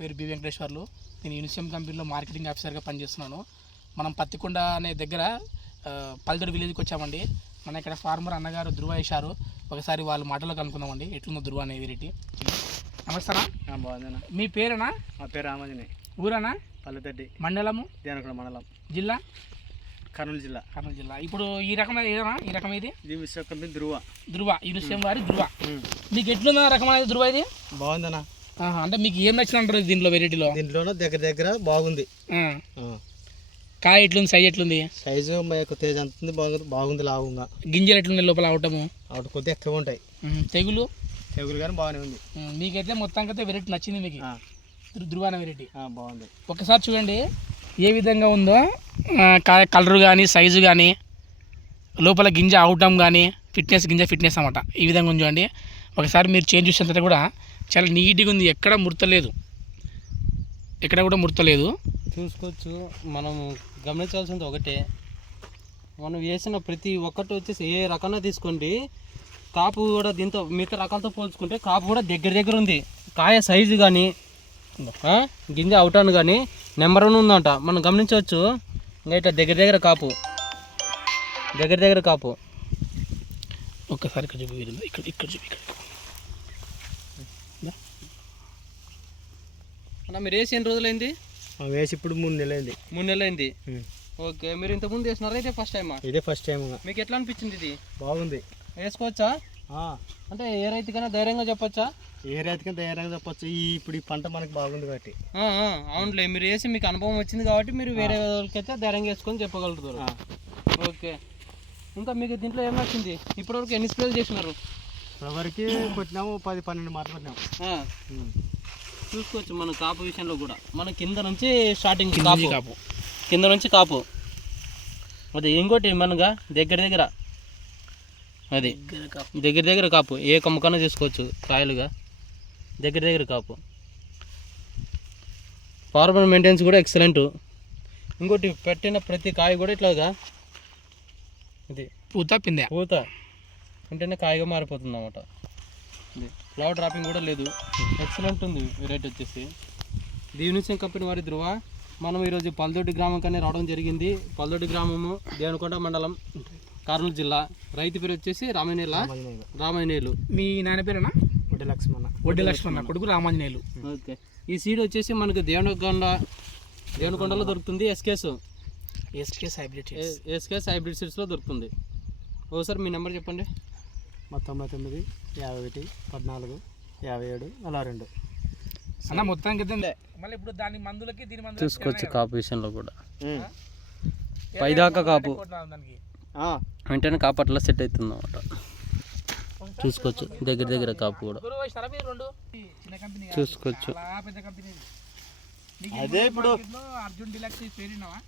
పేరు బి వెంకటేశ్వర్లు. నేను యూనిసియం కంపెనీలో మార్కెటింగ్ ఆఫీసర్గా పనిచేస్తున్నాను. మనం పత్తికొండ అనే దగ్గర పల్లెటూరు విలేజ్కి వచ్చామండి. మన ఇక్కడ ఫార్మర్ అన్నగారు ధృవ వేశారు. ఒకసారి వాళ్ళ మాటలో కనుక్కుందామండి. ఎట్లుందో ధృవ అనే వెరైటీ. నమస్తారా బాగుందన్న మీ పేరేనా? మా పేరు రామాంజనే. ఊరేనా? పల్లెతడ్డి మండలము? దేవనకొండ మండలం. జిల్లా? కర్నూలు జిల్లా. కర్నూలు జిల్లా. ఇప్పుడు ఈ రకమైన ఏదైనా? ఈ రకం ఇది ఇది విశ్వ కంపెనీ ధృవ. ధృవ. యూనిసియం వారి ధృవ. మీకు ఎట్లుందా రకమైన ధృవ ఇది? బాగుందన్న. అంటే మీకు ఏం నచ్చింది అంటారు దీంట్లో వెరైటీలో దీంట్లోనూ దగ్గర దగ్గర బాగుంది. కాయ ఎట్లుంది సైజ్ ఎట్లుంది? సైజు తేజ్ అంతుంది బాగుంది బాగుంది లావుగా. గింజలు ఎట్లుంది లోపల అవటము? అటు కొద్దిగా ఎక్కువ ఉంటాయి. తెగులు? తెగులు కానీ బాగానే ఉంది. మీకైతే మొత్తానికైతే వెరైటీ నచ్చింది మీకు. ధృవాన వెరైటీ బాగుంది. ఒకసారి చూడండి ఏ విధంగా ఉందో కాయ కలర్ కానీ సైజు కానీ లోపల గింజ అవటం కానీ ఫిట్నెస్ గింజ ఫిట్నెస్ అన్నమాట. ఈ విధంగా ఉంది చూడండి. ఒకసారి మీరు చేంజ్ చూసిన తర్వాత కూడా చాలా నీట్గా ఉంది. ఎక్కడ ముడతలేదు ఎక్కడ కూడా ముడతలేదు చూసుకోవచ్చు. మనం గమనించాల్సింది ఒకటే. మనం వేసిన ప్రతి ఒక్కటి వచ్చేసి ఏ రకంగా తీసుకోండి కాపు కూడా దీంతో మిగతా రకాలతో పోల్చుకుంటే కాపు కూడా దగ్గర దగ్గర ఉంది. కాయ సైజు కానీ గింజ అవుటాను కానీ నెంబర్ వన్ ఉందంట. మనం గమనించవచ్చు. ఇంకా ఇట్లా దగ్గర దగ్గర కాపు. దగ్గర దగ్గర కాపు. ఒక్కసారి ఇక్కడ చూపి. ఇక్కడ ఇక్కడ చూపి ఇక్కడ. అన్న మీరు వేసి ఎన్ని రోజులైంది? వేసి ఇప్పుడు మూడు నెలలైంది. మూడు నెలలైంది? ఓకే మీరు ఇంతకుముందు వేసినారా? అయితే ఫస్ట్ టైమా ఇదే ఫస్ట్ టైం మీకు ఎట్లా అనిపించింది ఇది? బాగుంది. వేసుకోవచ్చా? అంటే ఏ రైతుకైనా ధైర్యంగా చెప్పొచ్చా? ఏ రైతుకి ధైర్యంగా చెప్పొచ్చు. ఈ ఇప్పుడు ఈ పంట మనకు బాగుంది కాబట్టి. అవునులే మీరు వేసి మీకు అనుభవం వచ్చింది కాబట్టి మీరు వేరే వాళ్ళకైతే ధైర్యంగా వేసుకొని చెప్పగలుగుతారు. ఓకే. ఇంకా మీకు దీంట్లో ఏం నచ్చింది? ఇప్పటివరకు ఎన్ని స్ప్రేలు చేసినారు? ఇప్పటివరకు కొట్టినాము పది పన్నెండు మాటలు కొట్టినాము. చూసుకోవచ్చు మన కాపు విషయంలో కూడా. మన కింద నుంచి స్టార్టింగ్ కాపు. కాపు. కింద నుంచి కాపు. అది ఇంకోటి మనగా దగ్గర దగ్గర. అది దగ్గర దగ్గర కాపు. ఏ కొమ్మకన్నా చేసుకోవచ్చు కాయలుగా. దగ్గర దగ్గర కాపు. ఫార్మర్ మెయింటెనెన్స్ కూడా ఎక్సలెంట్ ఇంకోటి పెట్టిన ప్రతి కాయ కూడా ఇట్లాగా. ఇది పూత పిందె. పూత. వెంటనే కాయగా మారిపోతుంది అన్నమాట ఫ్లవర్ డ్రాపింగ్ కూడా లేదు. ఎక్సలెంట్ ఉంది. వెరైటీ వచ్చేసి. దీవనిసం కంపెనీ వారి ధృవ మనం ఈరోజు పల్దొడ్డి గ్రామం కానీ రావడం జరిగింది. పల్దొడ్డి గ్రామము దేవనకొండ మండలం కర్నూలు జిల్లా. రైతు పేరు వచ్చేసి రామనేల రామాయణేలు మీ నాయన పేరేనా? ఒకటి లక్ష్మణ. వడ్డీ లక్ష్మణ కొడుకు రామాంజనేయులు ఓకే. ఈ సీడ్ వచ్చేసి మనకు దేవనకొండ దేవనకొండలో దొరుకుతుంది. SKS SKS hybrid SKS hybrid సీడ్స్లో దొరుకుతుంది. ఓసారి మీ నెంబర్ చెప్పండి. తొంభై తొమ్మిది యాభై ఒకటి పద్నాలుగు యాభై ఏడు అలా రెండు. అన్న మొత్తానికి మళ్ళీ ఇప్పుడు దాని మందులకి దీని మందులకి చూసుకోవచ్చు కాపు విషయంలో కూడా. పైదాకా కాపు. దానికి? వెంటనే కాపు అట్లా సెట్ అవుతుంది అనమాట చూసుకోవచ్చు దగ్గర దగ్గర కాపు కూడా. చూసుకోవచ్చు అదే ఇప్పుడు. అర్జున్ డిలక్స్ పేరున్నావా